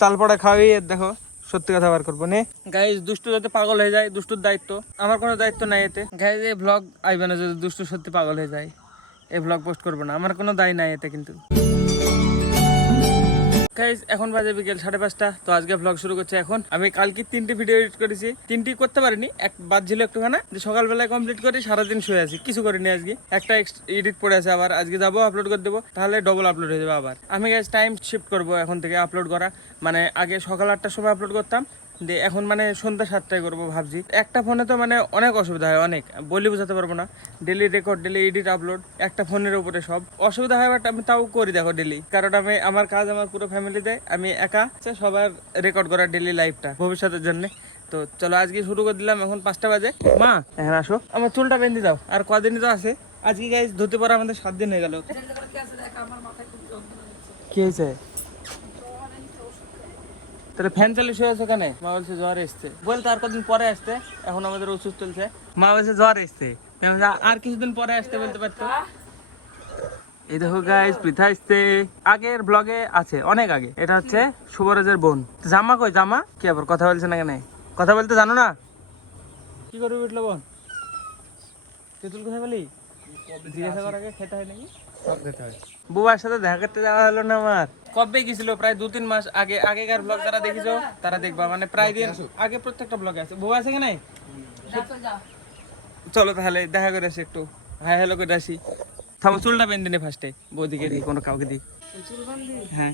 চাল পড়া খাওয়াই দেখো সত্যি কথা বার করবো নে গাইজ। দুষ্টু যাতে পাগল হয়ে যায় দুষ্টুর দায়িত্ব, আমার কোনো দায়িত্ব নাই এতে। গাইজ এই ব্লগ আইবে না যদি দুষ্টু সত্যি পাগল হয়ে যায়, এই ব্লগ পোস্ট করবো না, আমার কোনো দায় নাই এতে। কিন্তু গাইজ এখন বাজে বিকেল 5:30। তো আজকে ব্লগ শুরু করছে এখন। আমি কালকে 3টি ভিডিও এডিট করেছি, 3টি করতে পারিনি, এক বাদ ছিল একটুখানা, যে সকালবেলায় কমপ্লিট করি, সারাদিন শুয়ে আছি, কিছু করিনি আজকে। একটা এডিট পড়ে আছে, আবার আজকে যাবো আপলোড করে দেবো, তাহলে ডবল আপলোড হয়ে যাবে। আবার আমি গাইজ টাইম শিফট করবো এখন থেকে আপলোড করা, মানে আগে সকাল 8টার সময় আপলোড করতাম, দিয়ে এখন মানে সন্ধ্যা 7টায় করবো ভাবছি। একটা ফোনে তো মানে অনেক অসুবিধা হয়, অনেক বলি বোঝাতে পারবো না। Daily record, daily edit, upload, একটা ফোনের উপরে সব অসুবিধা হয়, বাট আমি তাও করি দেখো ডেলি, কারণ আমি আমার কাজ আমার পুরো ফ্যামিলি দেয়, আমি একা সবার রেকর্ড করা ডেলি লাইফটা ভবিষ্যতের জন্য। তো চলো আজকে শুরু করে দিলাম, এখন 5টা বাজে। মা এখন আসো, আমার চুলটা বেঁধে দাও, আর কদিনই তো আছে। আজকে গাইজ ধুতে পারা আমাদের 7 দিন হয়ে গেল। কি হয়েছে? তাহলে ফ্যান চালিয়ে শুয়ে আছে কেন? মা বলছে জ্বর এসছে, বলতে আর কদিন পরে আসতে, এখন আমাদের ওষুধ চলছে। মা বলছে জ্বর এসছে, আর কিছুদিন পরে আসতে বলতে পারতো। এই দেখো গাইস পৃথা আসছে, আগের ব্লগে আছে অনেক আগে। এটা হচ্ছে শুভরাজের বোন। জামা কই জামা? কি আবার কথা বলছে না কেন? কথা বলতে জানো না? কি করবি উঠলো বোন? তেঁতুল কোথায় বলি জিজ্ঞাসা করার আগে খেতে হয় নাকি? বুবার সাথে দেখা করতে যাওয়া হলো না আমার। কবে গেছিল? প্রায় 2-3 মাস আগে। আগেকার ব্লগ যারা দেখিছো তারা দেখবা, মানে প্রায় দিন আগে প্রত্যেকটা ব্লগে আছে। বুবা আছে কেন? চলো তাহলে দেখা করে আসি, একটু হাই হ্যালো করে আসি। থামো, চুলটা বেঁধে নে ফার্স্টে, বৌদিকে দিই, কোনো কাউকে দিই। হ্যাঁ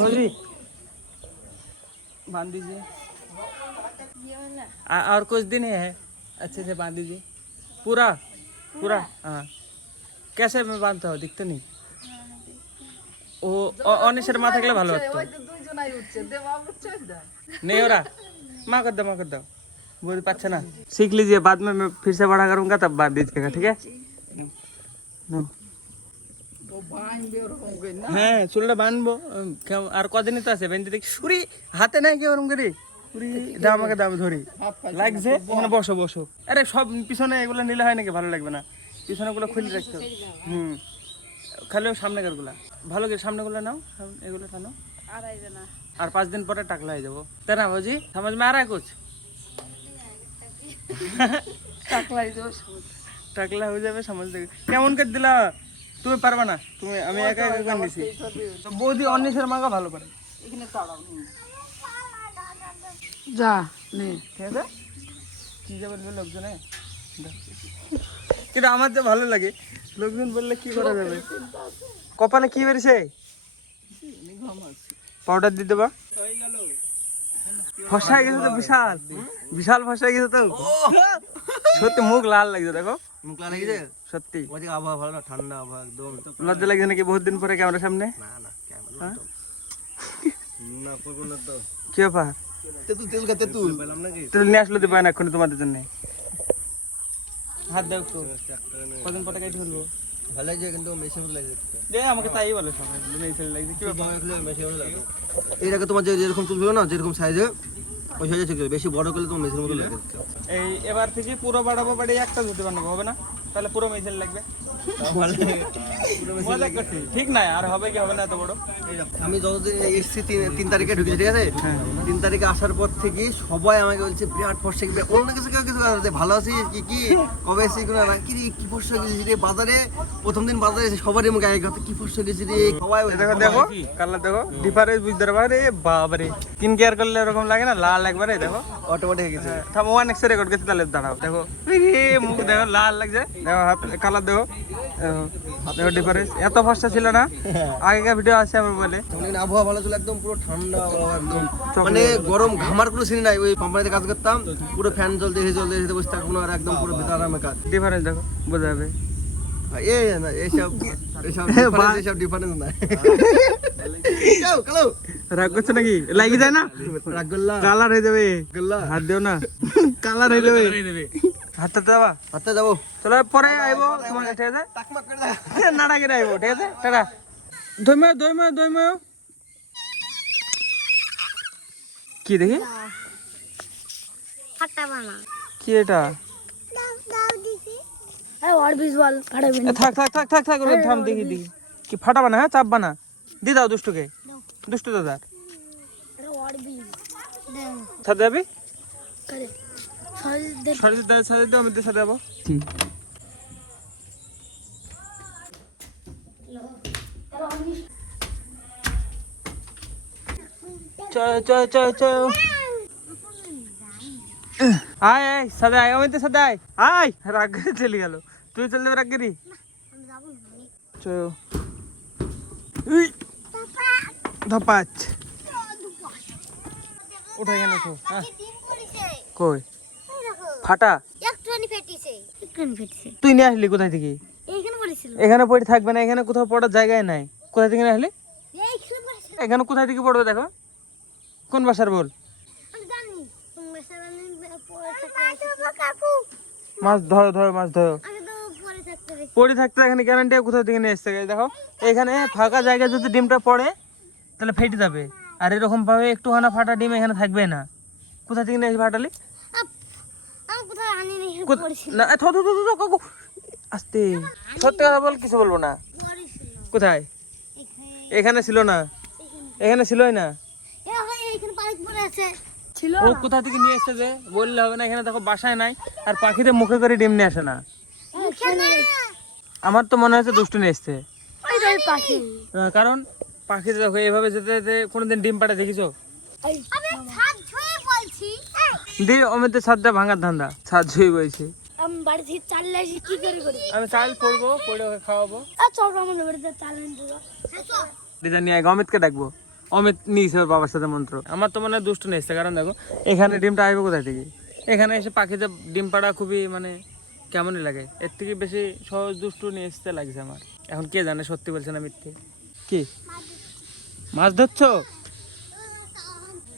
भौजी बांध दीजिए, और कुछ दिन है अच्छे से बांध दीजिए पूरा पूरा। हाँ कैसे मैं बांधता हूँ दिखते नहीं ও অনিশের মা থাকলে ভালো হতো। नहीं हो रहा, माँ कर दो, माँ कर दो, बोल पाच्छा ना। सीख लीजिए, बाद में मैं फिर से बड़ा करूंगा तब बांध दीजिएगा, ठीक है? হ্যাঁ চুলটা বানবো, আর কদিনই তো আছে বেঁধে দেখি। উরি হাতে নাই কি ওরম করে, উরি দাও আমাকে, দাম ধরি লাগছে। ওখানে বসো বসো। আরে সব পিছনে এগুলো নিলে হয় নাকি? ভালো লাগবে না, পিছনে গুলো খুলে রাখতে। খালি সামনেকার গুলা ভালো করে, সামনে গুলো নাও, এগুলো টানো। আর 5 দিন পরে টাকলা হয়ে যাবো, তাই না ভাজি? समझ में आ रहा है कुछ? টাকলা হয়ে যাবে, समझ দেখে কেমন করে দিলা। তুমি পারবা না, তুমি আমি একা একা করে নিছি। বৌদি অন্যের মাগা ভালো পারে। এখানে তাড়াও যা নে, ঠিক আছে? কি যে বলবে লোকজনে, কিন্তু আমার যে ভালো লাগে, লোকজন বললে কি করা যাবে। কপালে কি বেরিয়েছে? পাউডার দিয়ে দেবা। ফসাই গেছে তো, বিশাল বিশাল ফসাই গেছে তো, সত্যি মুখ লাল লাগছে। দেখো মুখ লাল হয়ে গেছে সত্যি। ওদিকে আবহাওয়া ভালো না, ঠান্ডা আবহাওয়া একদম। লজ্জা লাগছে নাকি বহুত দিন পরে ক্যামেরার সামনে? না না ক্যামেরা না করবো না তো। কি ব্যাপার? তেতুল তেল কা তেতুল পেলাম নাকি? তেল নিয়ে আসলে দিবা না এক্ষুনি তোমাদের জন্য। হাত দাও একটু, কদিন পরে কাটি ফেলবো। ভালো লাগছে কিন্তু মেশিন মতো লাগছে। আমাকে তাই বলে সবাই, মেয়ে লাগছে। কি ব্যাপার? মেশিন মতো লাগছে। এর আগে তোমার যেরকম চুল ছিল না, যেরকম সাইজে ওই সাইজে ঠিক আছে। বেশি বড় করলে তোমার মেশিন মতো লাগে। এই এবার থেকে পুরো বাড়াবো, বাড়ি একটা ধুতে বানাবো, হবে না? তাহলে পুরো মেশিন লাগবে। মজা করছি, ঠিক না? আর হবে কি হবে না এত বড়। আমি যতদিন এসেছি 3 তারিখে ঢুকেছি, ঠিক আছে? 3 তারিখে আসার পর থেকে সবাই আমাকে বলছে বিরাট ফর্সা, অন্য কিছু কেউ কিছু ভালো আছিস কি, কি কবে এসেছি কি কি ফর্সা গেছিস রে বাজারে। প্রথম দিন বাজারে এসে সবারই মুখে আগে কথা, কি ফর্সা গেছিস রে সবাই। দেখো দেখো কালার দেখো, ডিফারেন্স বুঝতে পারবা রে বাবারে। স্কিন কেয়ার করলে এরকম লাগে না, লাল একবারে। দেখো অটোমেটিক হয়ে গেছে। থাম, 1x রেকর্ড গেছে, তাহলে দাঁড়াও। দেখো মুখ দেখো লাল লাগছে, দেখো হাত কালার দেখো, দেখো ডিফারেন্স। এত ফর্সা ছিল না আগেকার ভিডিও আছে আমার বলে। আবহাওয়া ভালো ছিল, একদম পুরো ঠান্ডা আবহাওয়া, একদম মানে গরম ঘামার কোনো সিন নাই। ওই কোম্পানিতে কাজ করতাম, পুরো ফ্যান চলতে এসে বসে থাকবো আর একদম পুরো ভিতরে আরামে কাজ। ডিফারেন্স দেখো, বোঝা যাবে। এইসব ডিফারেন্স নাই। রাগ করছে নাকি? লাগি যায় না, রাগ করলা কালার হয়ে যাবে। হাত দেও না, কালার হয়ে যাবে। হাতটা দেবা, হাতে যাবো। চলো পরে আইবো তোমার কাছে, ঠিক আছে? নাড়া করে আইবো, ঠিক আছে? টাটা। দইময় কি দেখি, কি এটা? থাক থাক থাক থাক থাক, থাম, দেখি দেখি কি ফাটাবা না। হ্যাঁ চাপবা না, দি দাও দুষ্টুকে, দুষ্টু দাদা সাথে যাবি করে সরিয়ে সাথে অমিতের সাথে যাবো চল চল চল চল আয় আয় সাদা আয় অমিতের সাথে আয় আয় রাগ করে চলে গেল তুই চল দেবে রাগ করি চল ধপাচ উঠে গেল তো কই ফাটা তুই নিয়ে আসলি কোথায় থেকে এখানে পড়ে থাকবে না এখানে কোথাও পড়ার জায়গায় নাই কোথায় থেকে নিয়ে আসলি এখানে কোথায় থেকে পড়বে দেখো কোন বাসার বল মাছ ধরো ধরো মাছ ধরো পড়ে থাকতে এখানে গ্যারান্টি কোথাও থেকে নিয়ে এসছে দেখো এখানে ফাঁকা জায়গায় যদি ডিমটা পড়ে তাহলে ফেটে যাবে আর এরকম ভাবে একটুখানা ফাটা ডিম এখানে থাকবে না কোথা থেকে নিয়ে আসবে ফাটালি না কাকু আস্তে সত্যি কথা বল কিছু বলবো না কোথায় এখানে ছিল না এখানে ছিলই না ও কোথা থেকে নিয়ে এসছে যে বললে হবে না এখানে দেখো বাসায় নাই আর পাখিদের মুখে করে ডিম নিয়ে আসে না আমার তো মনে হচ্ছে দুষ্টু নিয়ে এসছে কারণ পাখিতে দেখো এইভাবে যেতে যেতে কোনোদিন ডিম পাড়ে দেখিছো অমিতের ছাদটা ভাঙার ধান্দা ছাদ ছুঁয়ে বইছে আমি চাল পড়বো পড়ে ওকে খাওয়াবো নিয়ে অমিতকে ডাকবো অমিত নিয়েছে ওর বাবার সাথে মন্ত্র আমার তো মনে হয় দুষ্টু নিয়ে এসছে কারণ দেখো এখানে ডিমটা আসবে কোথায় থেকে এখানে এসে পাখিতে ডিম পাড়া খুবই মানে কেমনই লাগে এর থেকে বেশি সহজ দুষ্টু নিয়ে আসতে লাগছে আমার এখন কে জানে সত্যি বলছে না মিথ্যে কি মাছ ধরছো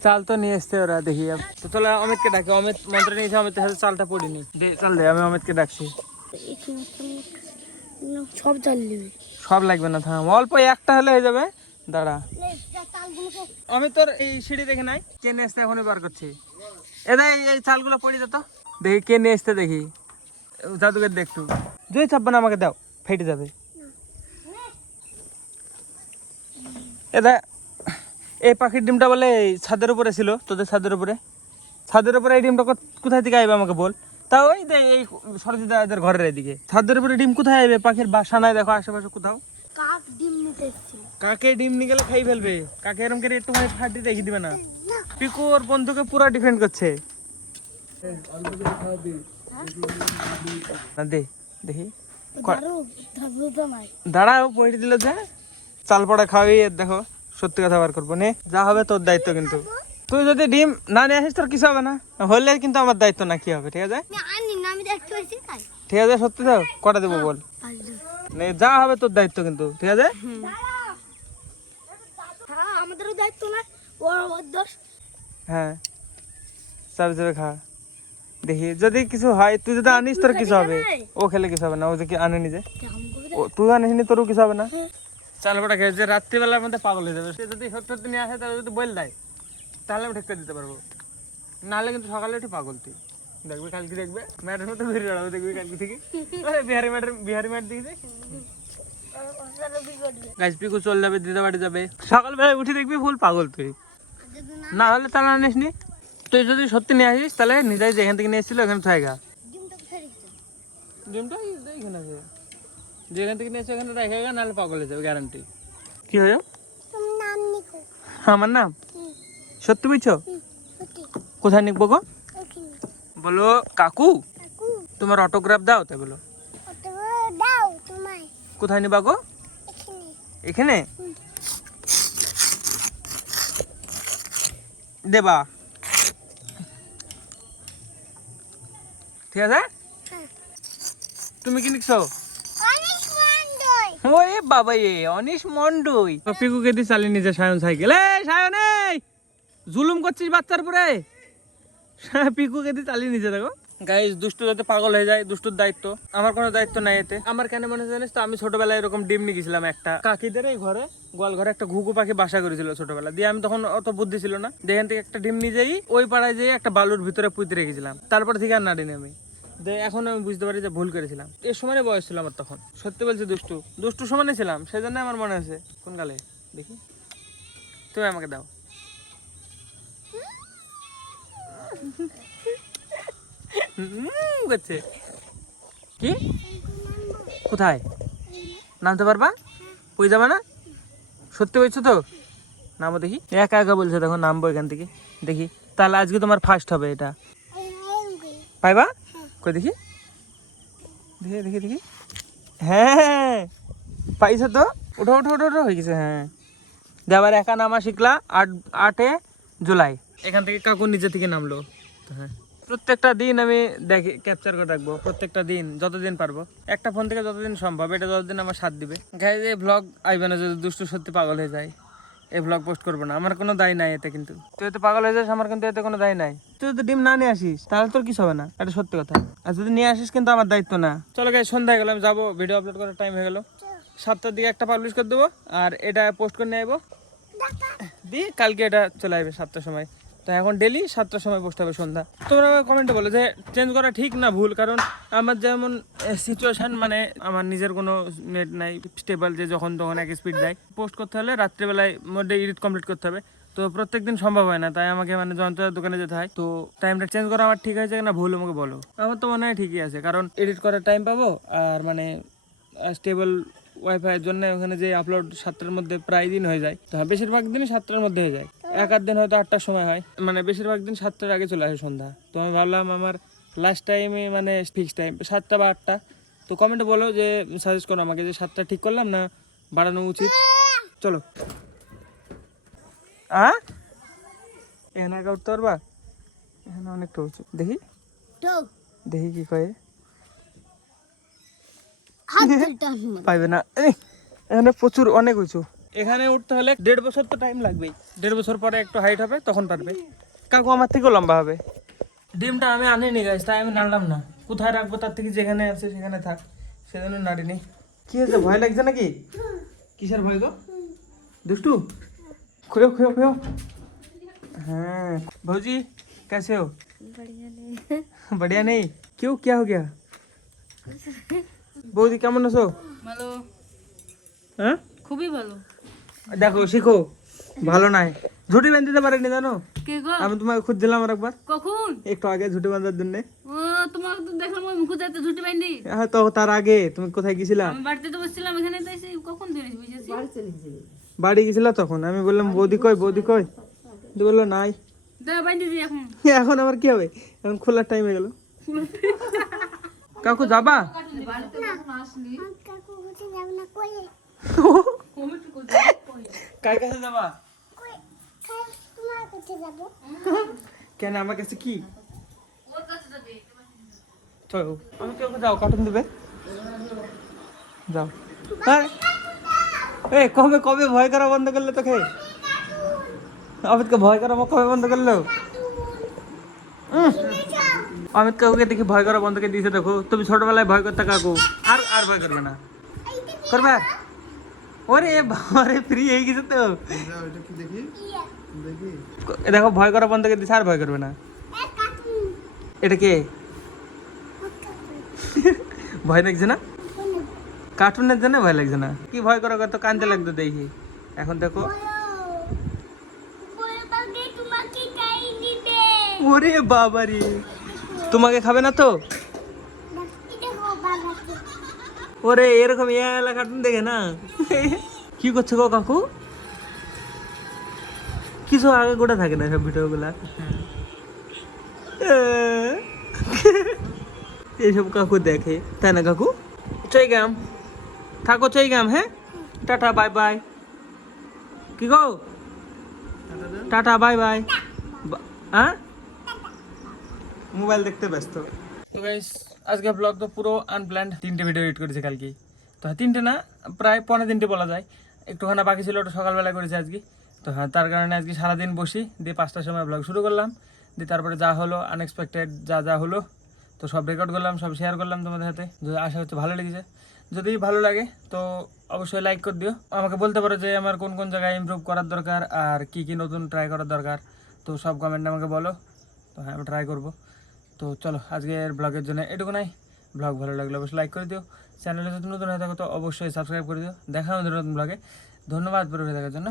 চাল তো নিয়ে এসছে ওরা দেখি তো চলো অমিতকে ডাকে অমিত মন্ত্র নিয়েছে অমিতের সাথে চালটা পড়িনি চাল দে আমি অমিতকে ডাকছি সব চাল নেবে সব লাগবে না থাম অল্প একটা হলে হয়ে যাবে দাঁড়া অমিত তোর এই সিঁড়ি দেখে নাই কে নিয়ে এসছে এখনই বার করছি এদাই এই চালগুলো পড়ি যেত দেখি কে নিয়ে এসছে দেখি জাদুকে দেখটু যদি চাপবে না আমাকে দাও ফেটে যাবে এদা এই পাখির ডিমটা বলে ছাদের উপরে ছিল তোদের ছাদের উপরে এই ডিমটা কোথায় থেকে আইবে আমাকে বল তা ওই এই সরস্বতী দাদাদের ঘরের এদিকে ছাদের উপরে ডিম কোথায় আইবে পাখির বাসা নাই দেখো আশেপাশে কোথাও কাকে ডিম নিয়ে গেলে খাই ফেলবে কাকে এরকম করে একটু ফাটি রেখে দিবে না পিকু ওর বন্ধুকে পুরো ডিফেন্ড করছে দে দেখি দাঁড়াও পড়ে দিল যে চাল পড়া খাওয়াই দেখো সত্যি কথা বার করবো নে যা হবে তোর দায়িত্ব কিন্তু তুই যদি ডিম না নিয়ে আসিস তোর কিছু হবে না হলে কিন্তু আমার দায়িত্ব না কি হবে ঠিক আছে ঠিক আছে সত্যি তো কটা দেবো বল যা হবে তোর দায়িত্ব কিন্তু ঠিক আছে হ্যাঁ চাবি চাবি খা দেখি যদি কিছু হয় তুই যদি আনিস তোর কিছু হবে ও খেলে কিছু হবে না ও যে কি আনে নিজে তুই আনিস নি তোরও কিছু হবে না চাল পড়া খেয়ে যে রাত্রিবেলার মধ্যে পাগল হয়ে যাবে সে যদি সত্যি নিয়ে আসে তাহলে যদি বল দেয় তাহলে আমি ঠিক করে দিতে পারবো নাহলে কিন্তু সকালে উঠে পাগল তুই দেখবি কালকে দেখবে ম্যাটের মতো বেরিয়ে যাবে দেখবি কালকে থেকে বিহারি ম্যাট দিয়েছে গাছ পিকু চল যাবে দিদা বাড়ি যাবে সকালবেলায় উঠে দেখবি ফুল পাগল তুই না হলে তাহলে আনিস নি তুই যদি সত্যি নিয়ে আসিস তাহলে নিজে যেখান থেকে নিয়ে এসেছিল ওখানে থাকা ডিমটা এইখানে আছে যেখান থেকে নিয়ে এসে ওখানে রেখে গা নাহলে পাগল হয়ে যাবে গ্যারান্টি কি হয়ে আমার নাম সত্যি বুঝছো কোথায় লিখবো গো বলো কাকু তোমার অটোগ্রাফ দাও তাই বলো কোথায় নিবা গো এখানে দেবা ঠিক আছে তুমি কি লিখছো ওরে বাবা অনিশ মন্ডই পিকুকে দিয়ে চালিয়ে নিচে সায়ন সাইকেল সায়ন জুলুম করছিস বাচ্চার উপরে পিকুকে দিয়ে চালিয়ে নিচে দেখো গাইস দুষ্টু যাতে পাগল হয়ে যায় দুষ্টুর দায়িত্ব আমার কোনো দায়িত্ব নাই এতে আমার কেন মনে জানিস তো আমি ছোটবেলায় এরকম ডিম নিয়ে গেছিলাম একটা কাকিদের এই ঘরে গোয়াল ঘরে একটা ঘুঘু পাখি বাসা করেছিল ছোটবেলা দিয়ে আমি তখন অত বুদ্ধি ছিল না যেখান থেকে একটা ডিম নিয়ে যাই ওই পাড়ায় যেয়ে একটা বালুর ভিতরে পুঁতে রেখেছিলাম তারপর থেকে আর নাড়িনি আমি এখন আমি বুঝতে পারি যে ভুল করেছিলাম এর সময় বয়স ছিল আমার তখন সত্যি বলছি দুষ্টু সমানে ছিলাম সেই জন্য আমার মনে হয়েছে কোন কালে দেখি তুমি আমাকে দাও করছে কি কোথায় নামতে পারবা কই যাবা না সত্যি বলছো তো নামো দেখি একা একা বলছে দেখো নামবো এখান থেকে দেখি তাহলে আজকে তোমার ফার্স্ট হবে এটা পাইবা কই দেখি দেখি দেখি দেখি হ্যাঁ পাইছো তো ওঠো ওঠো ওঠো ওঠো হয়ে গেছে হ্যাঁ আবার একা নামা শিখলা 8 জুলাই এখান থেকে কাকু নিচে থেকে নামলো তো হ্যাঁ প্রত্যেকটা দিন আমি দেখি ক্যাপচার করে রাখবো প্রত্যেকটা দিন যতদিন পারবো একটা ফোন থেকে যতদিন সম্ভব এটা যতদিন আমার সাথ দিবে গাইজ এই ব্লগ আইবে না যদি দুষ্টু সত্যি পাগল হয়ে যায় এই ব্লগ পোস্ট করবো না আমার কোনো দায় নাই এতে কিন্তু তুই তো পাগল হয়ে যাস আমার কিন্তু এতে কোনো দায় নাই তুই যদি ডিম না নিয়ে আসিস তাহলে তোর কিছু হবে না এটা সত্যি কথা আর যদি নিয়ে আসিস কিন্তু আমার দায়িত্ব না চলো গাইজ সন্ধ্যা হয়ে গেল আমি যাবো ভিডিও আপলোড করার টাইম হয়ে গেল 7টার দিকে একটা পাবলিশ করে দেবো আর এটা পোস্ট করে নিয়ে আসবো দিয়ে কালকে এটা চলে আসবে 7টার সময় তো এখন ডেলি 7টার সময় পোস্ট হবে সন্ধ্যা তোমরা কমেন্টে বলো যে চেঞ্জ করা ঠিক না ভুল কারণ আমার যেমন সিচুয়েশন মানে আমার নিজের কোনো নেট নাই স্টেবল যে যখন তখন এক স্পিড দেয় পোস্ট করতে হলে রাত্রিবেলায় মধ্যে এডিট কমপ্লিট করতে হবে তো প্রত্যেকদিন সম্ভব হয় না তাই আমাকে মানে যন্ত্রের দোকানে যেতে হয় তো টাইমটা চেঞ্জ করা আমার ঠিক হয়েছে না ভুল আমাকে বলো আমার তো মনে হয় ঠিকই আছে কারণ এডিট করার টাইম পাবো আর মানে স্টেবল ওয়াইফাইয়ের জন্য ওখানে যে আপলোড 7টার মধ্যে প্রায় দিন হয়ে যায় তো বেশিরভাগ দিনই 7টার মধ্যে হয়ে যায় এক আধ দিন হয়তো 8টার সময় হয় মানে বেশিরভাগ দিন 7টার আগে চলে আসে সন্ধ্যা তো আমি ভাবলাম আমার লাস্ট টাইমে মানে ফিক্স টাইম 7টা বা 8টা তো কমেন্টে বলো যে সাজেস্ট করো আমাকে যে 7টা ঠিক করলাম না বাড়ানো উচিত চলো এখানে একা উঠতে পারবা এখানে অনেকটা উঁচু দেখি দেখি কি কয়ে পাইবে না এখানে প্রচুর অনেক উঁচু এখানে উঠতে হলে 1.5 বছর তো টাইম লাগবেই 1.5 বছর পরে একটু হাইট হবে তখন পারবে কাকু আমার থেকেও লম্বা হবে ডিমটা আমি আনিনি গাইস তাই আমি নাড়লাম না কোথায় রাখবো তার থেকে যেখানে আছে সেখানে থাক সেজন্য নাড়িনি কি হয়েছে ভয় লাগছে নাকি কিসের ভয় গো দুষ্টু খুঁয়ো খুঁয়ো খুঁয়ো हाँ भौजी कैसे हो बढ़िया नहीं बढ़िया नहीं क्यों क्या हो गया বৌদি কেমন আছো ভালো হ্যাঁ খুবই ভালো দেখো শিখো ভালো নাই ঝুটি বেঁধে দিতে পারেনি জানো কে গো আমি তোমাকে খুঁজ দিলাম আর একবার কখন একটু আগে ঝুটি বাঁধার জন্য ও তোমাকে তো দেখলাম ওই মুখে যাইতে ঝুটি বাইন্দি হ্যাঁ তো তার আগে তুমি কোথায় গেছিলা আমি বাড়িতে তো বসছিলাম এখানে তো এসে কখন বেরিয়ে বুঝেছি বাড়ি গেছিলা তখন আমি বললাম বৌদি কই তো বললো নাই দাও বাইন্দি দি এখন এখন আবার কি হবে এখন খোলার টাইম হয়ে গেল কাকু যাবা কার কাছে যাবা কেন আমার কাছে কি চলো আমি কেউ যাও কার্টুন দেবে যাও হ্যাঁ এই কবে কবে ভয় করা বন্ধ করলে তোকে অমিতকে ভয় করা কবে বন্ধ করলো অমিত কাকুকে দেখি ভয় করা বন্ধ করে দিয়েছে দেখো তুমি ছোটবেলায় ভয় করতে কাকু আর আর ভয় করবে না করবে ওরে বাবারে ফ্রি হয়ে গেছে তো দেখো ভয় করা বন্ধ করে দিয়েছে আর ভয় করবে না এটা কে ভয় লাগছে না কার্টুনের জন্য ভয় লাগছে না কি ভয় করা কত কান্দে লাগতো দেখি এখন দেখো ওরে বাবারে তোমাকে খাবে না তো ওরে এরকম এলা কার্টুন দেখে না কি করছে গো কাকু কিছু আগে গোটা থাকে না সব ভিডিও গুলা এইসব কাকু দেখে তাই না কাকু চই গাম থাকো চই গাম হ্যাঁ টাটা বাই বাই কি গো টাটা বাই বাই হ্যাঁ মোবাইল দেখতে ব্যস্ত তো গাইস আজকে ব্লগ তো পুরো আনপ্ল্যান্ড 3টে ভিডিও এডিট করেছি কালকে তো হ্যাঁ 3টে না প্রায় 2.5 বলা যায় একটুখানা বাকি ছিল ওটা সকালবেলা করেছি আজকে তো হ্যাঁ তার কারণে আজকে সারাদিন বসি দিয়ে 5টার সময় ব্লগ শুরু করলাম দিয়ে তারপরে যা হলো আনএক্সপেক্টেড যা হলো তো সব রেকর্ড করলাম সব শেয়ার করলাম তোমাদের হাতে আশা হচ্ছে ভালো লেগেছে যদি ভালো লাগে তো অবশ্যই লাইক করে দিও আমাকে বলতে পারো যে আমার কোন কোন জায়গায় ইমপ্রুভ করার দরকার আর কি কি নতুন ট্রাই করার দরকার তো সব কমেন্টে আমাকে বলো তো হ্যাঁ আমি ট্রাই করবো তো চলো আজকের ব্লগের জন্য এটুকু নাই ব্লগ ভালো লাগলে অবশ্যই লাইক করে দিও চ্যানেলে যদি নতুন হয়ে থাকো তো অবশ্যই সাবস্ক্রাইব করে দিও দেখা আমাদের নতুন ব্লগে ধন্যবাদ পুরো দেখার জন্য